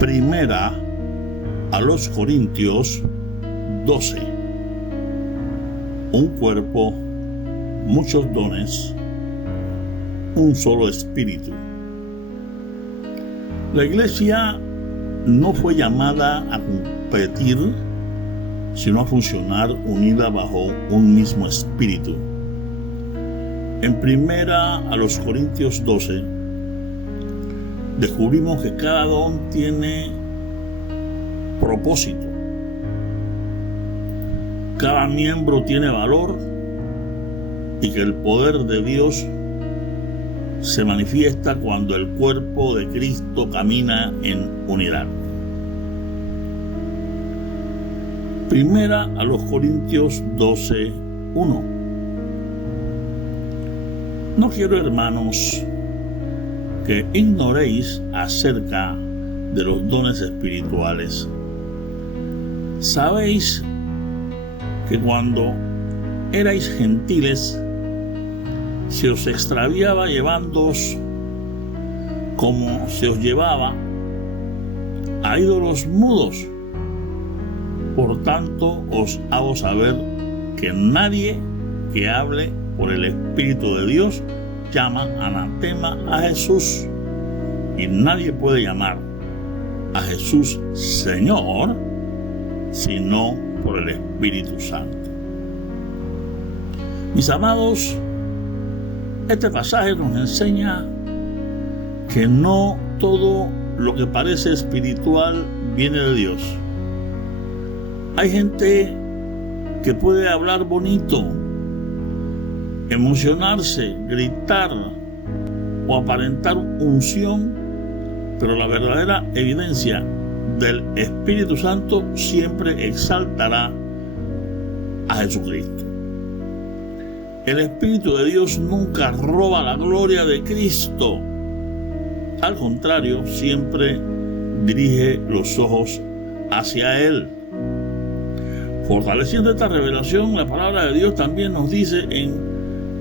Primera a los Corintios 12. Un cuerpo, muchos dones, un solo espíritu. La iglesia no fue llamada a competir, sino a funcionar unida bajo un mismo espíritu. En Primera a los Corintios 12, descubrimos que cada don tiene propósito. Cada miembro tiene valor y que el poder de Dios se manifiesta cuando el cuerpo de Cristo camina en unidad. Primera a los Corintios 12, 1. No quiero, hermanos, que ignoréis acerca de los dones espirituales. Sabéis que cuando erais gentiles, se os extraviaba llevándoos como se os llevaba a ídolos mudos. Por tanto, os hago saber que nadie que hable por el Espíritu de Dios llama anatema a Jesús, y nadie puede llamar a Jesús Señor sino por el Espíritu Santo. Mis amados, este pasaje nos enseña que no todo lo que parece espiritual viene de Dios. Hay gente que puede hablar bonito, emocionarse, gritar o aparentar unción, pero la verdadera evidencia del Espíritu Santo siempre exaltará a Jesucristo. El Espíritu de Dios nunca roba la gloria de Cristo. Al contrario, siempre dirige los ojos hacia Él. Fortaleciendo esta revelación, la palabra de Dios también nos dice en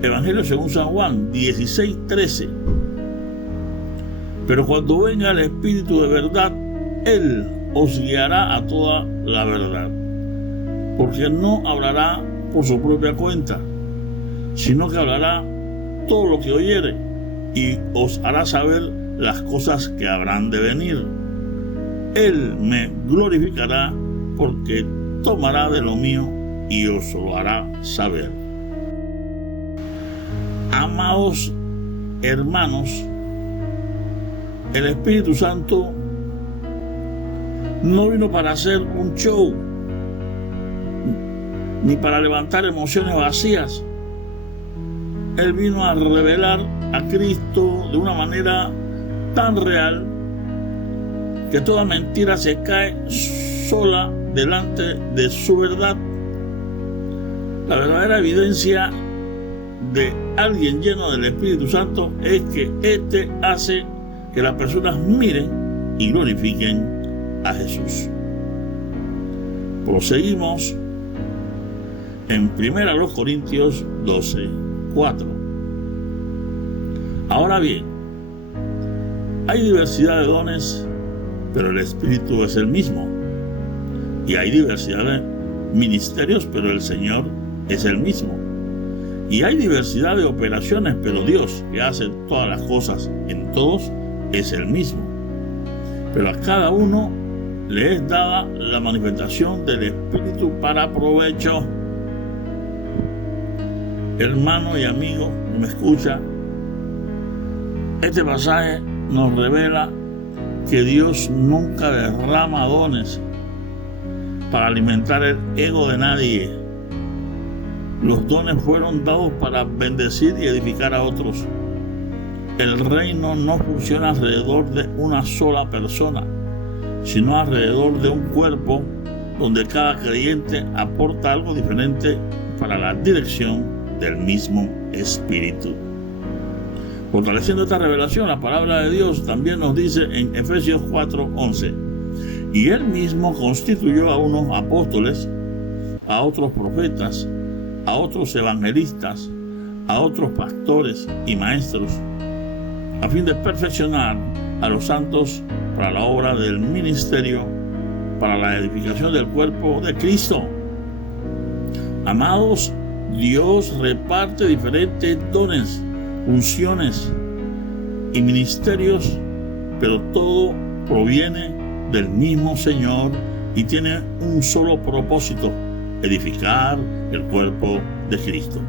Evangelio según San Juan 16:13: pero cuando venga el Espíritu de verdad, Él os guiará a toda la verdad, porque no hablará por su propia cuenta, sino que hablará todo lo que oyere y os hará saber las cosas que habrán de venir. Él me glorificará, porque tomará de lo mío y os lo hará saber. Amados hermanos, el Espíritu Santo no vino para hacer un show, ni para levantar emociones vacías. Él vino a revelar a Cristo de una manera tan real que toda mentira se cae sola delante de su verdad. La verdadera evidencia de alguien lleno del Espíritu Santo es que éste hace que las personas miren y glorifiquen a Jesús. Proseguimos en 1 Corintios 12, 4. Ahora bien, hay diversidad de dones, pero el Espíritu es el mismo. Y hay diversidad de ministerios, pero el Señor es el mismo. Y hay diversidad de operaciones, pero Dios, que hace todas las cosas en todos, es el mismo. Pero a cada uno le es dada la manifestación del Espíritu para provecho. Hermano y amigo que me escucha, este pasaje nos revela que Dios nunca derrama dones para alimentar el ego de nadie. Los dones fueron dados para bendecir y edificar a otros. El reino no funciona alrededor de una sola persona, sino alrededor de un cuerpo donde cada creyente aporta algo diferente para la dirección del mismo Espíritu. Fortaleciendo esta revelación, la palabra de Dios también nos dice en Efesios 4:11: y Él mismo constituyó a unos apóstoles, a otros profetas, a otros evangelistas, a otros pastores y maestros, a fin de perfeccionar a los santos para la obra del ministerio, para la edificación del cuerpo de Cristo. Amados, Dios reparte diferentes dones, funciones y ministerios, pero todo proviene del mismo Señor y tiene un solo propósito: edificar el cuerpo de Cristo.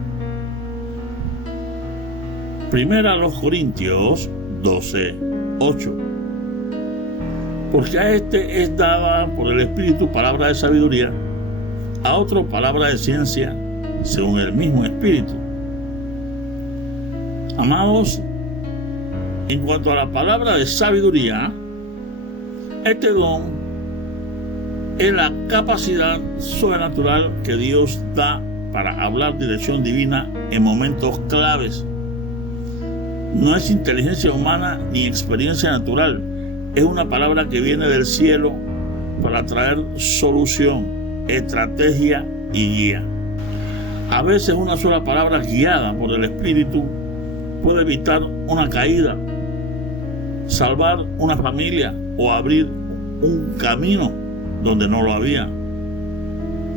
Primera a los Corintios 12:8. Porque a este es dada por el Espíritu palabra de sabiduría, a otro palabra de ciencia, según el mismo Espíritu. Amados, en cuanto a la palabra de sabiduría, este don es la capacidad sobrenatural que Dios da para hablar dirección divina en momentos claves. No es inteligencia humana ni experiencia natural. Es una palabra que viene del cielo para traer solución, estrategia y guía. A veces una sola palabra guiada por el Espíritu puede evitar una caída, salvar una familia o abrir un camino donde no lo había.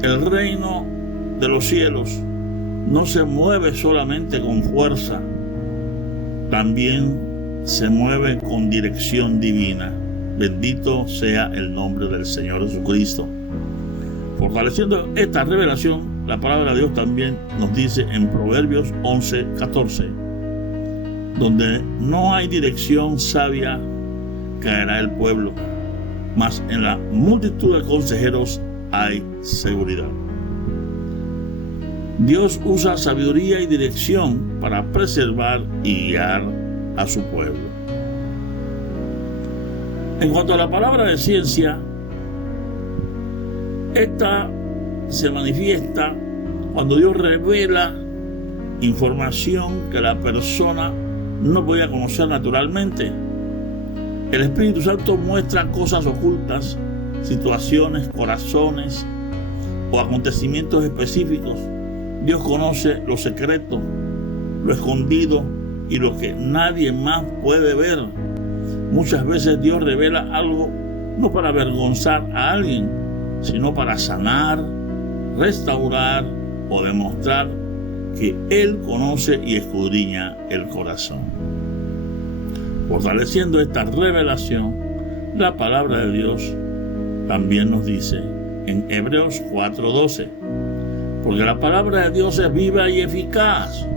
El reino de los cielos no se mueve solamente con fuerza, también se mueve con dirección divina. Bendito sea el nombre del Señor Jesucristo. Fortaleciendo esta revelación, la palabra de Dios también nos dice en Proverbios 11:14, donde no hay dirección sabia, caerá el pueblo, mas en la multitud de consejeros hay seguridad. Dios usa sabiduría y dirección para preservar y guiar a su pueblo. En cuanto a la palabra de ciencia, esta se manifiesta cuando Dios revela información que la persona no podía conocer naturalmente. El Espíritu Santo muestra cosas ocultas, situaciones, corazones o acontecimientos específicos. Dios conoce lo secreto, lo escondido y lo que nadie más puede ver. Muchas veces Dios revela algo no para avergonzar a alguien, sino para sanar, restaurar o demostrar que Él conoce y escudriña el corazón. Fortaleciendo esta revelación, la palabra de Dios también nos dice en Hebreos 4:12, porque la palabra de Dios es viva y eficaz,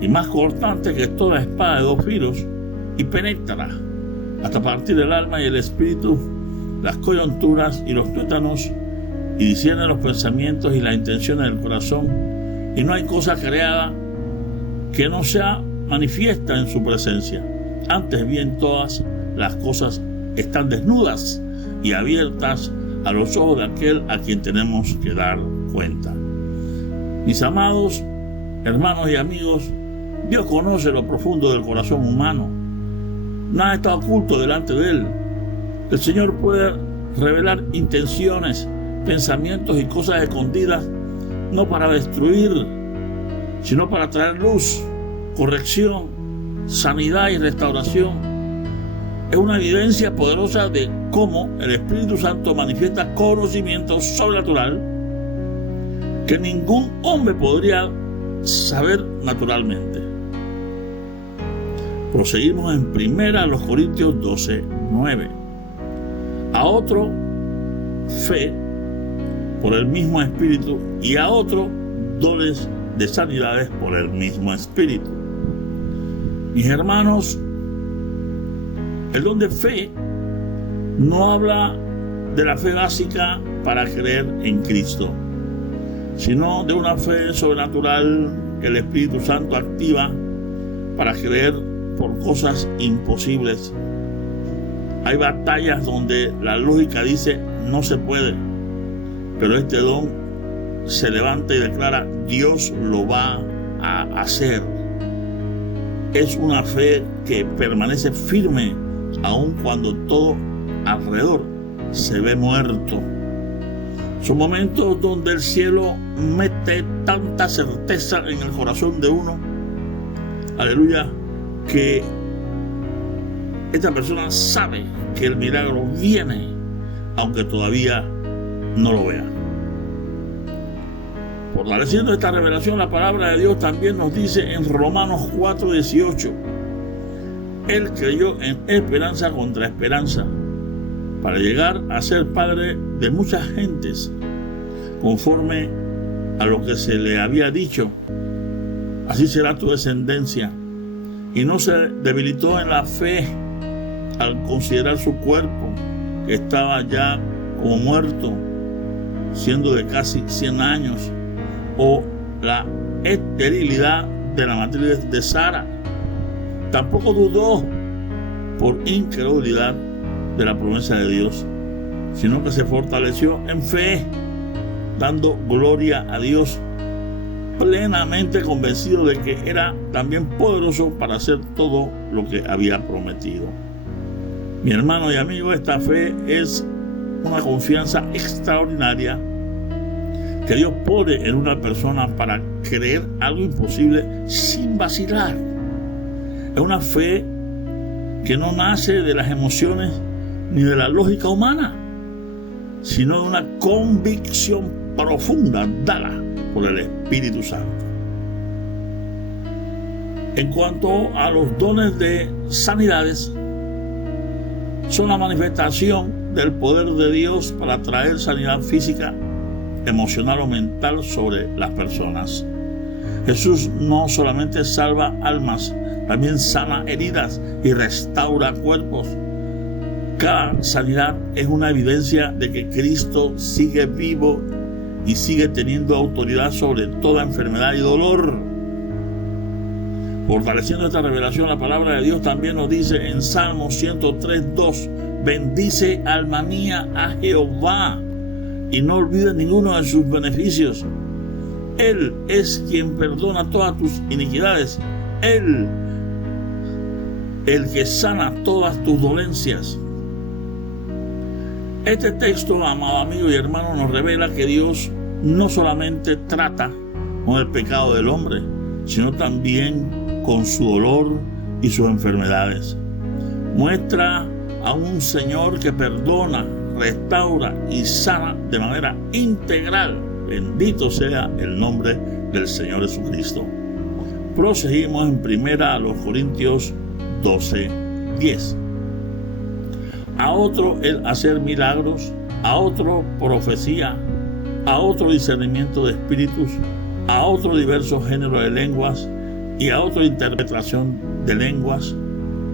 y más cortante que toda espada de 2 filos, y penetra hasta partir el alma y el espíritu, las coyunturas y los tuétanos, y discierne los pensamientos y las intenciones del corazón, y no hay cosa creada que no sea manifiesta en su presencia. Antes bien, todas las cosas están desnudas y abiertas a los ojos de aquel a quien tenemos que dar cuenta. Mis amados hermanos y amigos, Dios conoce lo profundo del corazón humano. Nada está oculto delante de Él. El Señor puede revelar intenciones, pensamientos y cosas escondidas, no para destruir, sino para traer luz, corrección, sanidad y restauración. Es una evidencia poderosa de cómo el Espíritu Santo manifiesta conocimiento sobrenatural que ningún hombre podría saber naturalmente. Proseguimos en 1 Corintios 12:9. A otro, fe por el mismo Espíritu, y a otro, dones de sanidades por el mismo Espíritu. Mis hermanos, el don de fe no habla de la fe básica para creer en Cristo, sino de una fe sobrenatural que el Espíritu Santo activa para creer por cosas imposibles. Hay batallas donde la lógica dice no se puede, pero este don se levanta y declara Dios lo va a hacer. Es una fe que permanece firme aun cuando todo alrededor se ve muerto. Son momentos donde el cielo mete tanta certeza en el corazón de uno, aleluya, que esta persona sabe que el milagro viene, aunque todavía no lo vea. Fortaleciendo esta revelación, la palabra de Dios también nos dice en Romanos 4:18: Él creyó en esperanza contra esperanza, para llegar a ser padre de muchas gentes, conforme a lo que se le había dicho: así será tu descendencia. Y no se debilitó en la fe al considerar su cuerpo, que estaba ya como muerto, siendo de casi 100 años, o la esterilidad de la matriz de Sara. Tampoco dudó por incredulidad de la promesa de Dios, sino que se fortaleció en fe, dando gloria a Dios, plenamente convencido de que era también poderoso para hacer todo lo que había prometido. Mi hermano y amigo, esta fe es una confianza extraordinaria que Dios pone en una persona para creer algo imposible sin vacilar. Es una fe que no nace de las emociones ni de la lógica humana, sino de una convicción profunda dada por el Espíritu Santo. En cuanto a los dones de sanidades, son la manifestación del poder de Dios para traer sanidad física, emocional o mental sobre las personas. Jesús no solamente salva almas, también sana heridas y restaura cuerpos. Cada sanidad es una evidencia de que Cristo sigue vivo y sigue teniendo autoridad sobre toda enfermedad y dolor. Fortaleciendo esta revelación, la palabra de Dios también nos dice en Salmo 103:2: bendice, alma mía, a Jehová, y no olvides ninguno de sus beneficios. Él es quien perdona todas tus iniquidades. Él, el que sana todas tus dolencias. Este texto, amado amigo y hermano, nos revela que Dios no solamente trata con el pecado del hombre, sino también con su dolor y sus enfermedades. Muestra a un Señor que perdona, restaura y sana de manera integral. Bendito sea el nombre del Señor Jesucristo. Proseguimos en 1 Corintios 12:10. A otro el hacer milagros, a otro profecía, a otro discernimiento de espíritus, a otro diversos géneros de lenguas y a otra interpretación de lenguas.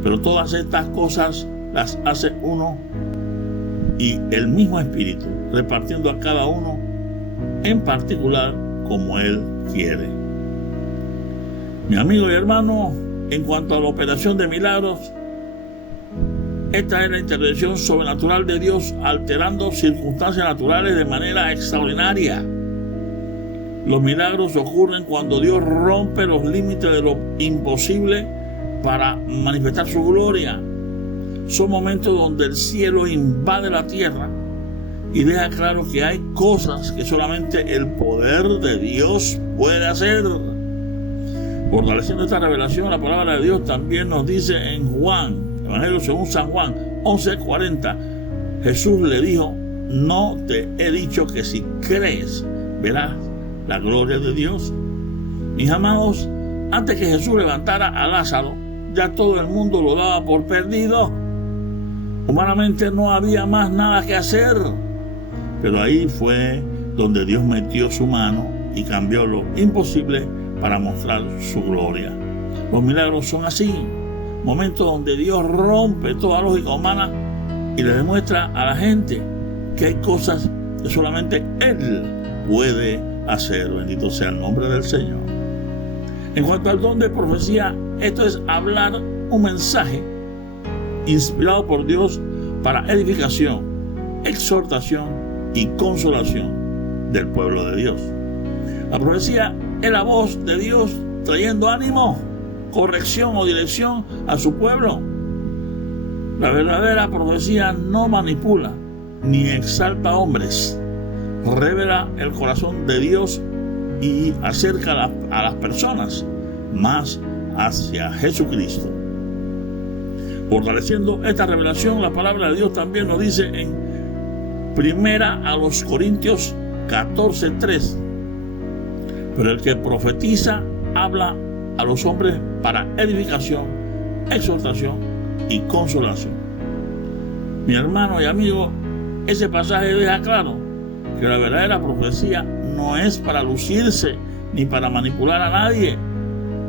Pero todas estas cosas las hace uno y el mismo Espíritu, repartiendo a cada uno en particular como Él quiere. Mi amigo y hermano, en cuanto a la operación de milagros, esta es la intervención sobrenatural de Dios alterando circunstancias naturales de manera extraordinaria. Los milagros ocurren cuando Dios rompe los límites de lo imposible para manifestar su gloria. Son momentos donde el cielo invade la tierra y deja claro que hay cosas que solamente el poder de Dios puede hacer. Fortaleciendo esta revelación, la palabra de Dios también nos dice en Juan, Evangelio según San Juan 11:40, Jesús le dijo: no te he dicho que si crees verás la gloria de Dios. Mis amados, antes que Jesús levantara a Lázaro, ya todo el mundo lo daba por perdido. Humanamente no había más nada que hacer. Pero ahí fue donde Dios metió su mano y cambió lo imposible para mostrar su gloria. Los milagros son así, momentos donde Dios rompe toda lógica humana y le demuestra a la gente que hay cosas que solamente Él puede hacer. Bendito sea el nombre del Señor. En cuanto al don de profecía, esto es hablar un mensaje inspirado por Dios para edificación, exhortación y consolación del pueblo de Dios. La profecía es la voz de Dios trayendo ánimo, corrección o dirección a su pueblo. La verdadera profecía no manipula ni exalta a hombres, revela el corazón de Dios y acerca a las personas más hacia Jesucristo. Fortaleciendo esta revelación, la palabra de Dios también nos dice en 1 Corintios 14:3: pero el que profetiza habla a los hombres para edificación, exhortación y consolación. Mi hermano y amigo, ese pasaje deja claro que la verdadera profecía no es para lucirse ni para manipular a nadie,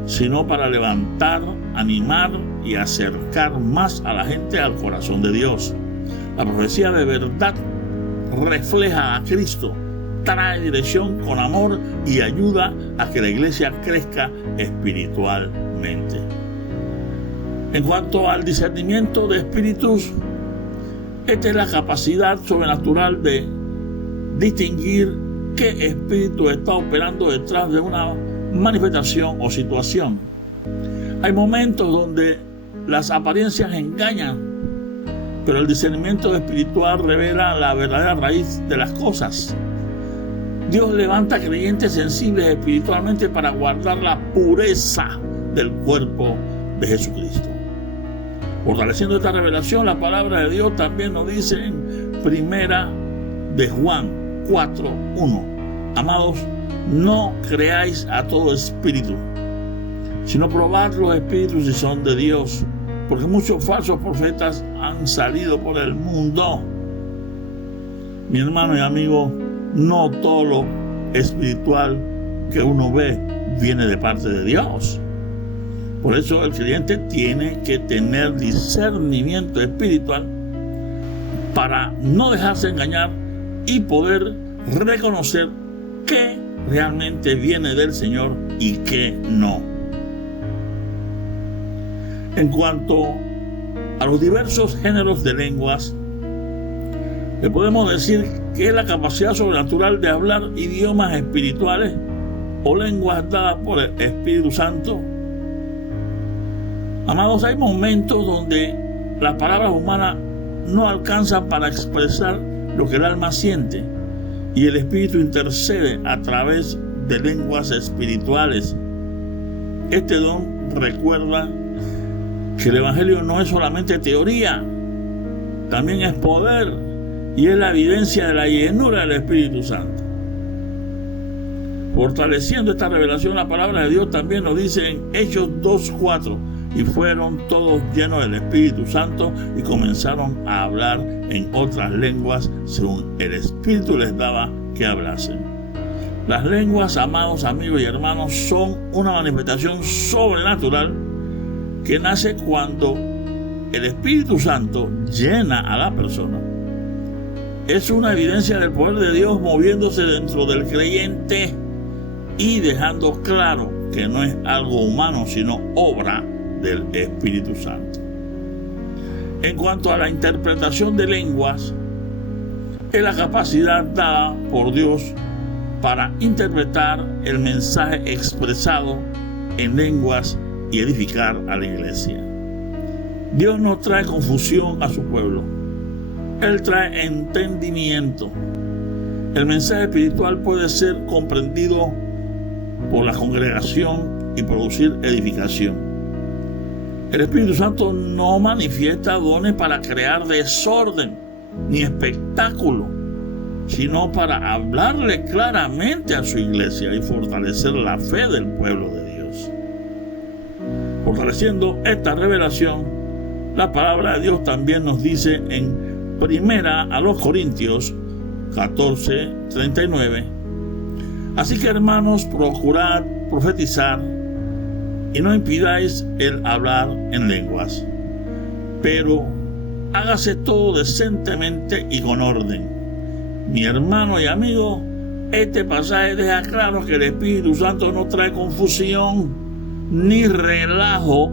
sino para levantar, animar y acercar más a la gente al corazón de Dios. La profecía de verdad refleja a Cristo, trae dirección con amor y ayuda a que la iglesia crezca espiritualmente. En cuanto al discernimiento de espíritus, esta es la capacidad sobrenatural de distinguir qué espíritu está operando detrás de una manifestación o situación. Hay momentos donde las apariencias engañan, pero el discernimiento espiritual revela la verdadera raíz de las cosas. Dios levanta creyentes sensibles espiritualmente para guardar la pureza del cuerpo de Jesucristo. Fortaleciendo esta revelación, la palabra de Dios también nos dice en 1 Juan 4:1: amados, no creáis a todo espíritu, sino probad los espíritus si son de Dios, porque muchos falsos profetas han salido por el mundo. Mi hermano y amigo, no todo lo espiritual que uno ve viene de parte de Dios. Por eso el creyente tiene que tener discernimiento espiritual para no dejarse engañar y poder reconocer qué realmente viene del Señor y qué no. En cuanto a los diversos géneros de lenguas, le podemos decir que es la capacidad sobrenatural de hablar idiomas espirituales o lenguas dadas por el Espíritu Santo. Amados, hay momentos donde las palabras humanas no alcanzan para expresar lo que el alma siente, y el Espíritu intercede a través de lenguas espirituales. Este don recuerda que el Evangelio no es solamente teoría, también es poder y es la evidencia de la llenura del Espíritu Santo. Fortaleciendo esta revelación, la palabra de Dios también nos dice en Hechos 2:4: y fueron todos llenos del Espíritu Santo y comenzaron a hablar en otras lenguas según el Espíritu les daba que hablasen. Las lenguas, amados amigos y hermanos, son una manifestación sobrenatural que nace cuando el Espíritu Santo llena a la persona. Es una evidencia del poder de Dios moviéndose dentro del creyente y dejando claro que no es algo humano, sino obra del Espíritu Santo. En cuanto a la interpretación de lenguas, es la capacidad dada por Dios para interpretar el mensaje expresado en lenguas y edificar a la iglesia. Dios no trae confusión a su pueblo, Él trae entendimiento. El mensaje espiritual puede ser comprendido por la congregación y producir edificación. El Espíritu Santo no manifiesta dones para crear desorden ni espectáculo, sino para hablarle claramente a su iglesia y fortalecer la fe del pueblo de Dios. Fortaleciendo esta revelación, la palabra de Dios también nos dice en 1 Corintios 14:39: así que, hermanos, procurad profetizar y no impidáis el hablar en lenguas, pero hágase todo decentemente y con orden. Mi hermano y amigo, este pasaje deja claro que el Espíritu Santo no trae confusión ni relajo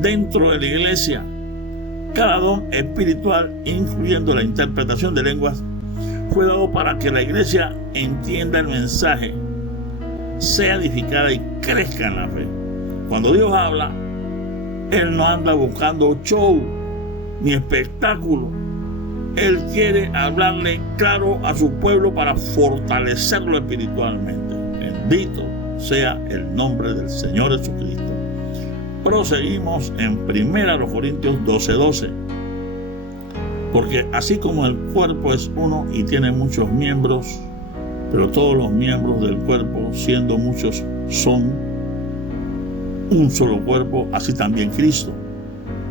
dentro de la iglesia. Cada don espiritual, incluyendo la interpretación de lenguas, fue dado para que la iglesia entienda el mensaje, sea edificada y crezca en la fe. Cuando Dios habla, Él no anda buscando show ni espectáculo. Él quiere hablarle claro a su pueblo para fortalecerlo espiritualmente. Bendito sea el nombre del Señor Jesucristo. Proseguimos en 1 Corintios 12:12. Porque así como el cuerpo es uno y tiene muchos miembros, pero todos los miembros del cuerpo, siendo muchos, son un solo cuerpo, así también Cristo.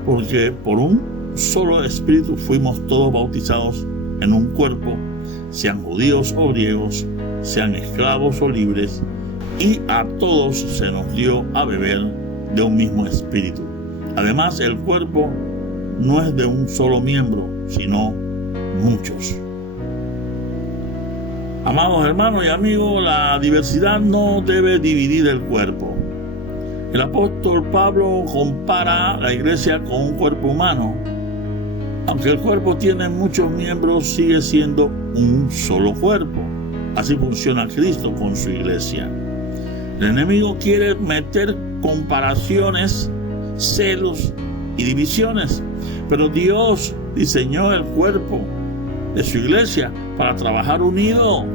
Porque por un solo espíritu fuimos todos bautizados en un cuerpo, sean judíos o griegos, sean esclavos o libres, y a todos se nos dio a beber de un mismo espíritu. Además, el cuerpo no es de un solo miembro, sino muchos. Amados hermanos y amigos, la diversidad no debe dividir el cuerpo. El apóstol Pablo compara la iglesia con un cuerpo humano. Aunque el cuerpo tiene muchos miembros, sigue siendo un solo cuerpo. Así funciona Cristo con su iglesia. El enemigo quiere meter comparaciones, celos y divisiones, pero Dios diseñó el cuerpo de su iglesia para trabajar unido.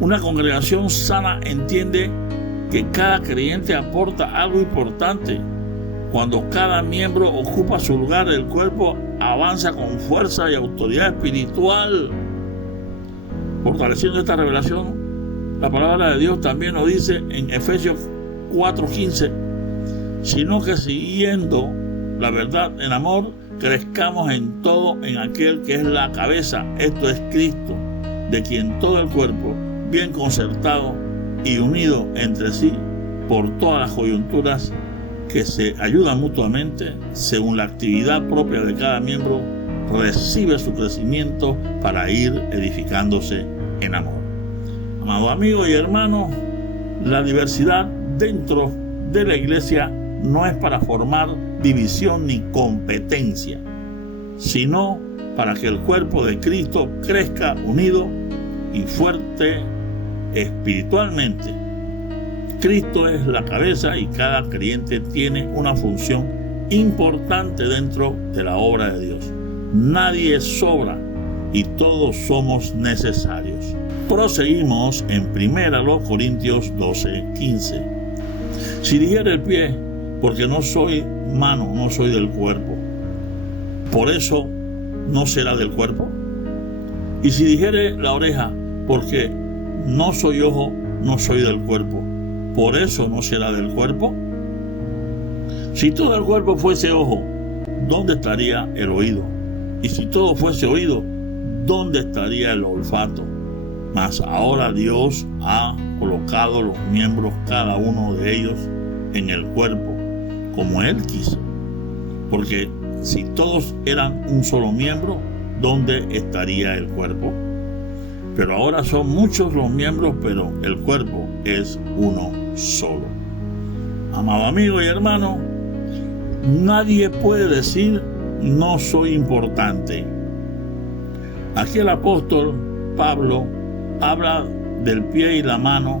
Una congregación sana entiende que cada creyente aporta algo importante. Cuando cada miembro ocupa su lugar, el cuerpo avanza con fuerza y autoridad espiritual. Fortaleciendo esta revelación, la palabra de Dios también nos dice en Efesios 4:15, sino que siguiendo la verdad en amor, crezcamos en todo en aquel que es la cabeza, esto es Cristo, de quien todo el cuerpo, bien concertado y unido entre sí por todas las coyunturas que se ayudan mutuamente según la actividad propia de cada miembro, recibe su crecimiento para ir edificándose en amor. Amados amigos y hermanos, la diversidad dentro de la iglesia no es para formar división ni competencia, sino para que el cuerpo de Cristo crezca unido y fuerte espiritualmente. Cristo es la cabeza y cada creyente tiene una función importante dentro de la obra de Dios. Nadie sobra y todos somos necesarios. Proseguimos en 1 Corintios 12:15. Si dijera el pie, porque no soy mano, no soy del cuerpo, por eso no será del cuerpo. Y si dijere la oreja, porque no soy ojo, no soy del cuerpo, por eso no será del cuerpo. Si todo el cuerpo fuese ojo, ¿dónde estaría el oído? Y si todo fuese oído, ¿dónde estaría el olfato? Mas ahora Dios ha colocado los miembros, cada uno de ellos, en el cuerpo, como Él quiso. Porque si todos eran un solo miembro, ¿dónde estaría el cuerpo? Pero ahora son muchos los miembros, pero el cuerpo es uno solo. Amado amigo y hermano, nadie puede decir no soy importante. Aquí el apóstol Pablo habla del pie y la mano,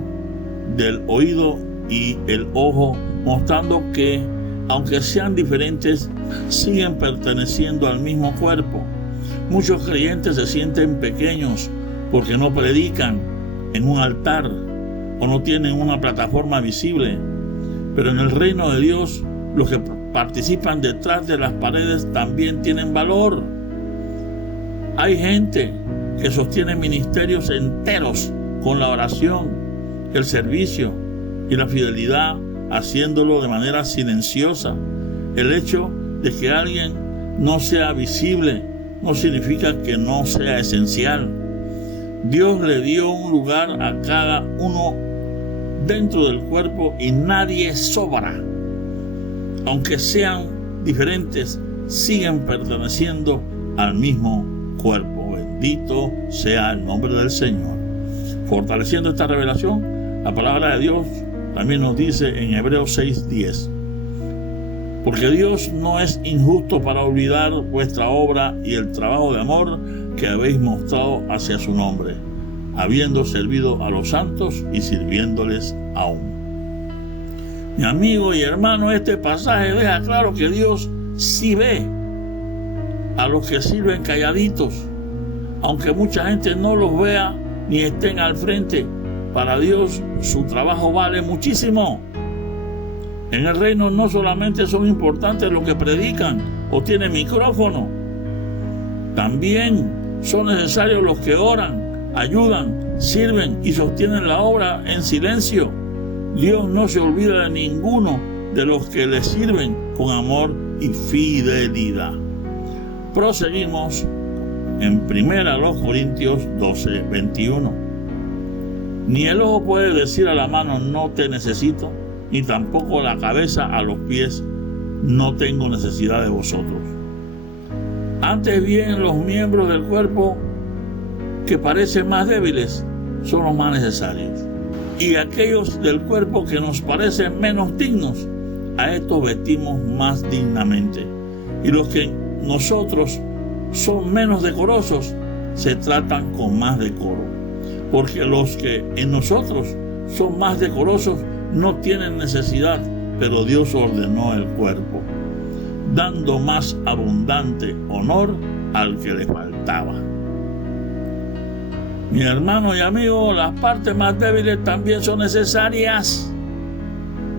del oído y el ojo, mostrando que aunque sean diferentes, siguen perteneciendo al mismo cuerpo. Muchos creyentes se sienten pequeños porque no predican en un altar o no tienen una plataforma visible, pero en el reino de Dios los que participan detrás de las paredes también tienen valor. Hay gente que sostiene ministerios enteros con la oración, el servicio y la fidelidad, haciéndolo de manera silenciosa. El hecho de que alguien no sea visible no significa que no sea esencial. Dios le dio un lugar a cada uno dentro del cuerpo y nadie sobra. Aunque sean diferentes, siguen perteneciendo al mismo cuerpo. Bendito sea el nombre del Señor. Fortaleciendo esta revelación, la palabra de Dios también nos dice en Hebreos 6:10, porque Dios no es injusto para olvidar vuestra obra y el trabajo de amor que habéis mostrado hacia su nombre, habiendo servido a los santos y sirviéndoles aún. Mi amigo y hermano, este pasaje deja claro que Dios sí ve a los que sirven calladitos, aunque mucha gente no los vea ni estén al frente. Para Dios su trabajo vale muchísimo. En el reino no solamente son importantes los que predican o tienen micrófono, también son necesarios los que oran, ayudan, sirven y sostienen la obra en silencio. Dios no se olvida de ninguno de los que le sirven con amor y fidelidad. Proseguimos en 1 Corintios 12, 21. Ni el ojo puede decir a la mano, no te necesito, ni tampoco la cabeza a los pies, no tengo necesidad de vosotros. Antes bien, los miembros del cuerpo que parecen más débiles son los más necesarios. Y aquellos del cuerpo que nos parecen menos dignos, a estos vestimos más dignamente. Y los que nosotros son menos decorosos, se tratan con más decoro. Porque los que en nosotros son más decorosos no tienen necesidad, pero Dios ordenó el cuerpo, dando más abundante honor al que le faltaba. Mi hermano y amigo, las partes más débiles también son necesarias.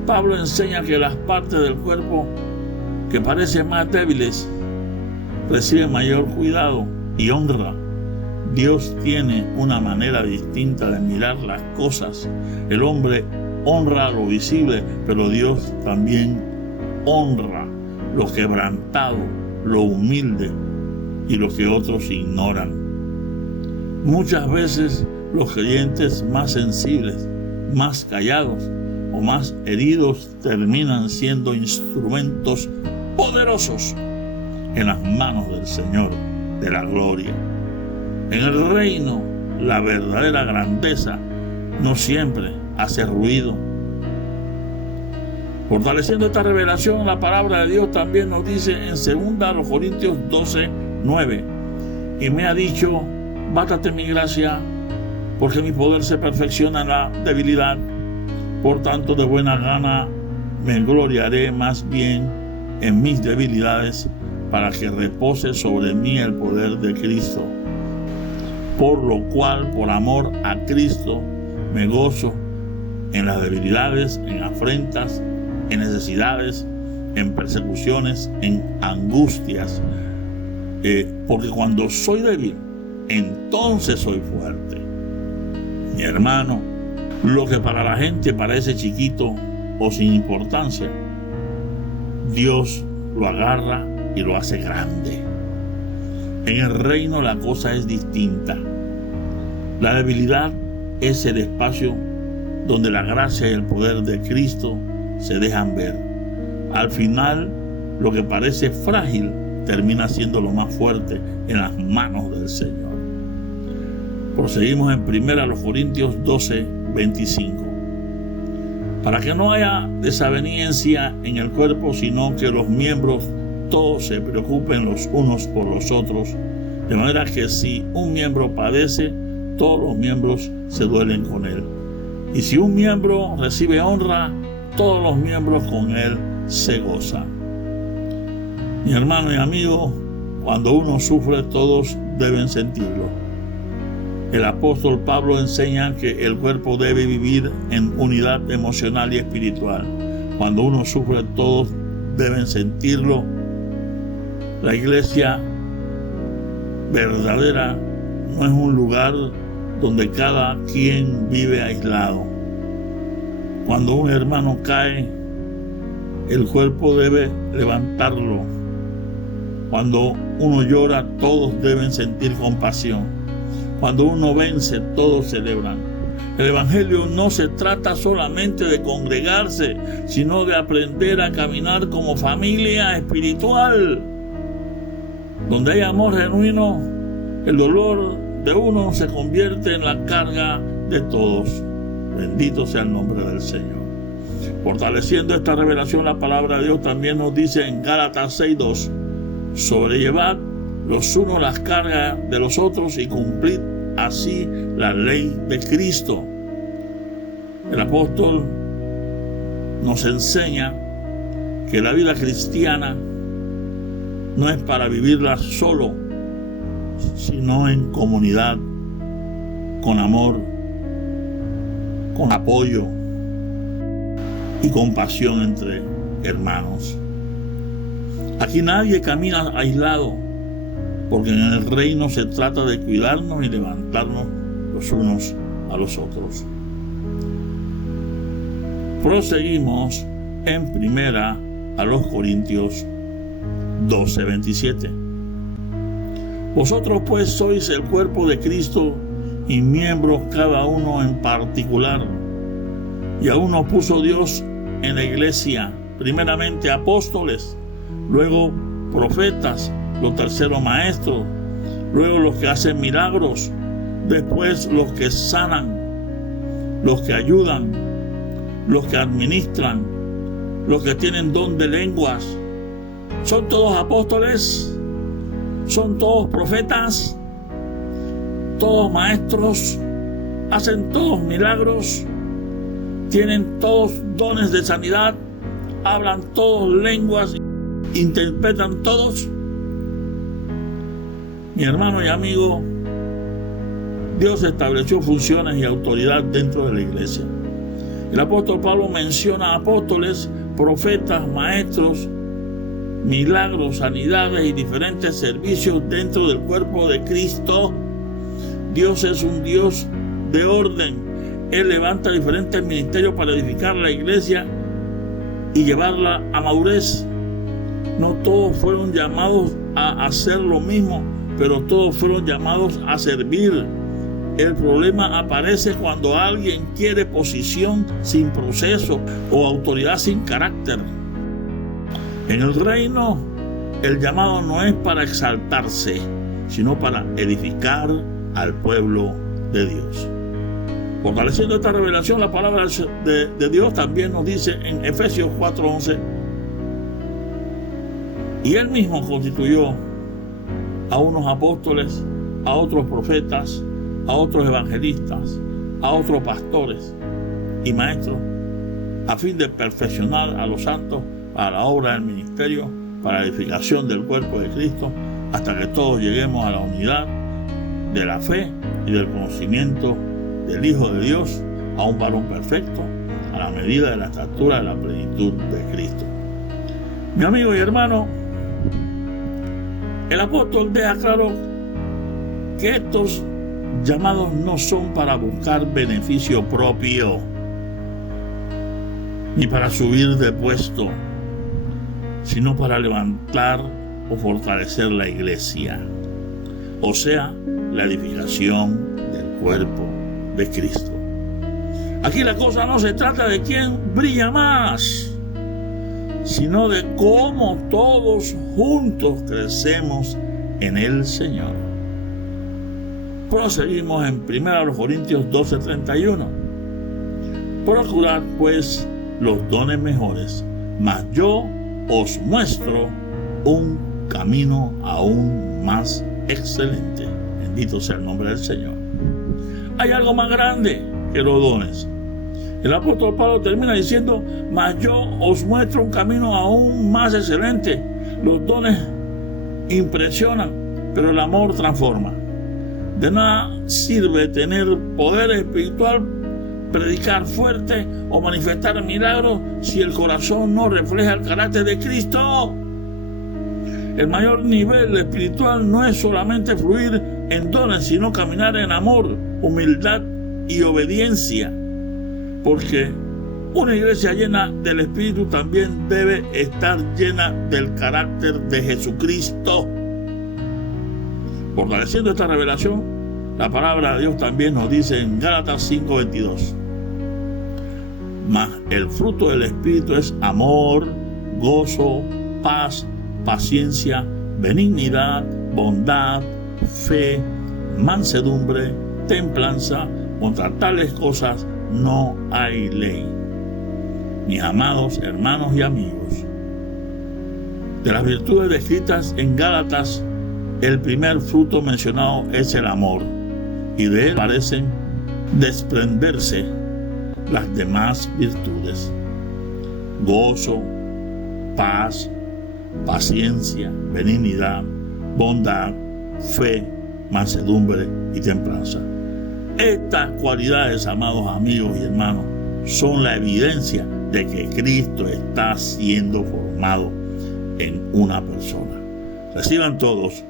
Pablo enseña que las partes del cuerpo que parecen más débiles reciben mayor cuidado y honra. Dios tiene una manera distinta de mirar las cosas. El hombre honra lo visible, pero Dios también honra lo quebrantado, lo humilde y lo que otros ignoran. Muchas veces los creyentes más sensibles, más callados o más heridos terminan siendo instrumentos poderosos en las manos del Señor de la gloria. En el reino, la verdadera grandeza no siempre hace ruido. Fortaleciendo esta revelación, la palabra de Dios también nos dice en 2 Corintios 12, 9. Y me ha dicho, bástate mi gracia, porque mi poder se perfecciona en la debilidad. Por tanto, de buena gana me gloriaré más bien en mis debilidades, para que repose sobre mí el poder de Cristo. Por lo cual, por amor a Cristo, me gozo en las debilidades, en afrentas, en necesidades, en persecuciones, en angustias. Porque cuando soy débil, entonces soy fuerte. Mi hermano, lo que para la gente parece chiquito o sin importancia, Dios lo agarra y lo hace grande. En el reino la cosa es distinta. La debilidad es el espacio donde la gracia y el poder de Cristo se dejan ver. Al final, lo que parece frágil termina siendo lo más fuerte en las manos del Señor. Proseguimos en 1 Corintios 12, 25. Para que no haya desaveniencia en el cuerpo, sino que los miembros todos se preocupen los unos por los otros, de manera que si un miembro padece, todos los miembros se duelen con él. Y si un miembro recibe honra, todos los miembros con él se gozan. Mi hermano y amigo, cuando uno sufre, todos deben sentirlo. El apóstol Pablo enseña que el cuerpo debe vivir en unidad emocional y espiritual. Cuando uno sufre, todos deben sentirlo. La iglesia verdadera no es un lugar donde cada quien vive aislado. Cuando un hermano cae, el cuerpo debe levantarlo. Cuando uno llora, todos deben sentir compasión. Cuando uno vence, todos celebran. El Evangelio no se trata solamente de congregarse, sino de aprender a caminar como familia espiritual. Donde hay amor genuino, el dolor de uno se convierte en la carga de todos. Bendito sea el nombre del Señor. Fortaleciendo esta revelación, la palabra de Dios también nos dice en Gálatas 6:2: sobrellevad los unos las cargas de los otros y cumplid así la ley de Cristo. El apóstol nos enseña que la vida cristiana no es para vivirla solo, sino en comunidad, con amor, con apoyo. y compasión entre hermanos. Aquí nadie camina aislado, porque en el reino se trata de cuidarnos y levantarnos los unos a los otros. Proseguimos en 1 Corintios 12:27. Vosotros pues sois el cuerpo de Cristo y miembros cada uno en particular. Y a uno puso Dios en la iglesia, primeramente apóstoles, luego profetas, los terceros maestros, luego los que hacen milagros, después los que sanan, los que ayudan, los que administran, los que tienen don de lenguas. ¿Son todos apóstoles? ¿Son todos profetas? ¿Todos maestros? ¿Hacen todos milagros? ¿Tienen todos dones de sanidad? ¿Hablan todos lenguas? ¿Interpretan todos? Mi hermano y amigo, Dios estableció funciones y autoridad dentro de la iglesia. El apóstol Pablo menciona apóstoles, profetas, maestros, milagros, sanidades y diferentes servicios dentro del cuerpo de Cristo. Dios es un Dios de orden. Él levanta diferentes ministerios para edificar la iglesia y llevarla a madurez. No todos fueron llamados a hacer lo mismo, pero todos fueron llamados a servir. El problema aparece cuando alguien quiere posición sin proceso o autoridad sin carácter. En el reino, el llamado no es para exaltarse, sino para edificar al pueblo de Dios. Fortaleciendo esta revelación, la palabra de Dios también nos dice en Efesios 4:11: y Él mismo constituyó a unos apóstoles, a otros profetas, a otros evangelistas, a otros pastores y maestros, a fin de perfeccionar a los santos para la obra del ministerio, para la edificación del cuerpo de Cristo, hasta que todos lleguemos a la unidad de la fe y del conocimiento del Hijo de Dios, a un varón perfecto, a la medida de la estatura de la plenitud de Cristo. Mi amigo y hermano, el apóstol deja claro que estos llamados no son para buscar beneficio propio, ni para subir de puesto, sino para levantar o fortalecer la iglesia, o sea, la edificación del cuerpo de Cristo. Aquí la cosa no se trata de quién brilla más, sino de cómo todos juntos crecemos en el Señor. Proseguimos en 1 Corintios 12:31. Procurad pues los dones mejores, mas yo os muestro un camino aún más excelente. Bendito sea el nombre del Señor. Hay algo más grande que los dones. El apóstol Pablo termina diciendo: mas yo os muestro un camino aún más excelente. Los dones impresionan, pero el amor transforma. De nada sirve tener poder espiritual, predicar fuerte o manifestar milagros si el corazón no refleja el carácter de Cristo. El mayor nivel espiritual no es solamente fluir en dones, sino caminar en amor, humildad y obediencia. Porque una iglesia llena del Espíritu también debe estar llena del carácter de Jesucristo. Fortaleciendo esta revelación, la palabra de Dios también nos dice en Gálatas 5:22: mas el fruto del Espíritu es amor, gozo, paz, paciencia, benignidad, bondad, fe, mansedumbre, templanza. Contra tales cosas no hay ley. Mis amados hermanos y amigos, de las virtudes descritas en Gálatas, el primer fruto mencionado es el amor, y de él parecen desprenderse las demás virtudes: gozo, paz, paciencia, benignidad, bondad, fe, mansedumbre y templanza. Estas cualidades, amados amigos y hermanos, son la evidencia de que Cristo está siendo formado en una persona. Reciban todos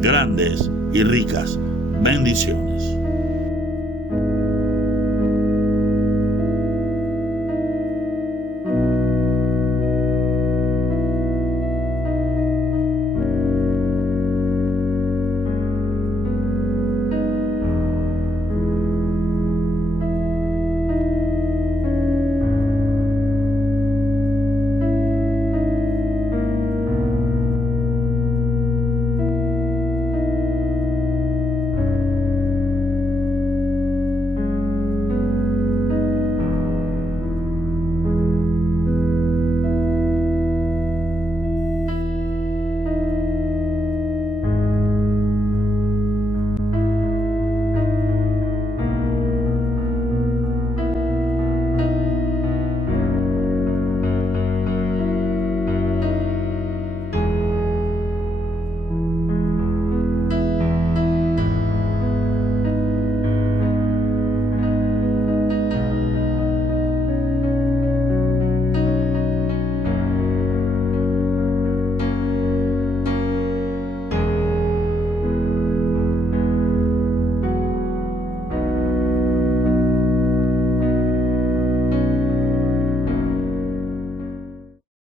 grandes y ricas bendiciones.